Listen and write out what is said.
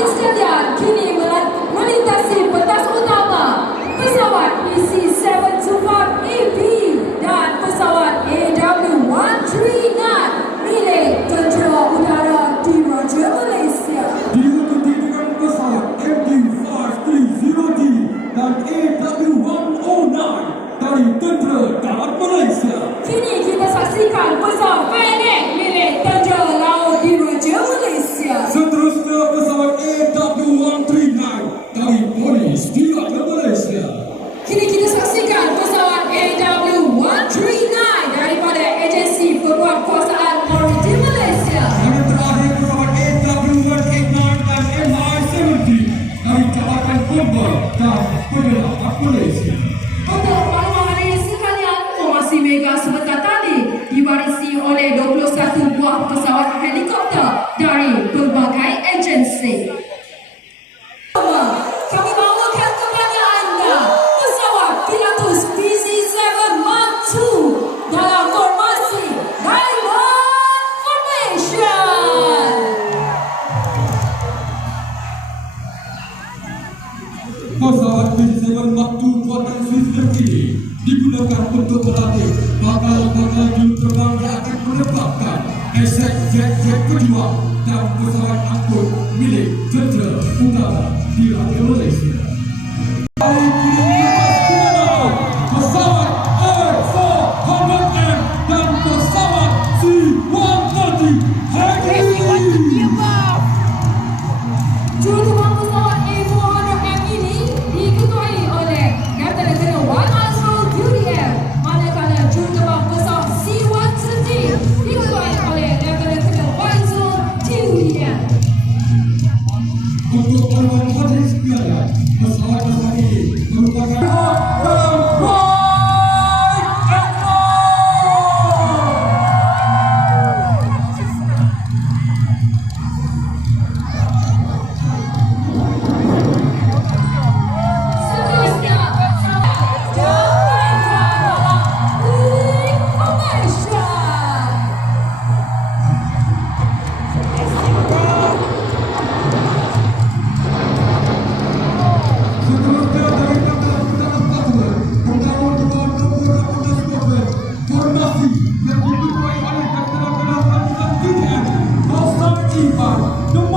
Hadirin sekalian, kini melintasi pentas utama pesawat ke-65 dan pesawat AW139 milik Tentera Udara di Raja Malaysia. Diikuti dengan pesawat MD530D dan AW109 dari Tentera Darat Malaysia. Kini kita saksikan pesawat Fennec milik Tentera Laut di Raja Malaysia. Seterusnya pesawat AW139 dari Polis di Raja Malaysia. Kini kita saksikan pesawat AW139 daripada Agensi Penguatkuasaan Maritim Malaysia. Dan terakhir pesawat AW189 dan MI-70 dari Jabatan Bomba dan Penyelamat Malaysia. Untuk makluman hadirin sekalian, formasi mega sebentar tadi diwarisi oleh 21 buah pesawat helikopter dari berbagai agensi. Kami bawakan kepada anda pesawat Pilatus PC-7 Mark II dalam formasi Diamond Formation. Pesawat PC-7 Mark II buatan Swiss ini digunakan untuk melatih bakal-bakal juru terbang yang akan menerbangkan SZ kedua dan pesawat angkut milik Tentera Udara di Raja Malaysia. Hari ini pesawat A400M dan pesawat C-130 Pergi. Juruterbang pesawat A400M ini diketuai oleh Lieutenant Colonel Wan Azrul UDM, manakala juruterbang pesawat C-130 diketuai oleh Lieutenant Colonel Faizul TUDM. Untuk para hadirin sekalian, pesawat-pesawat ini merupakan Seterusnya, pesawat dalam Information. seterusnya dari Dataran Pertama tahun 2018 formasi yang diketuai oleh Dataran Pasukan UDM 035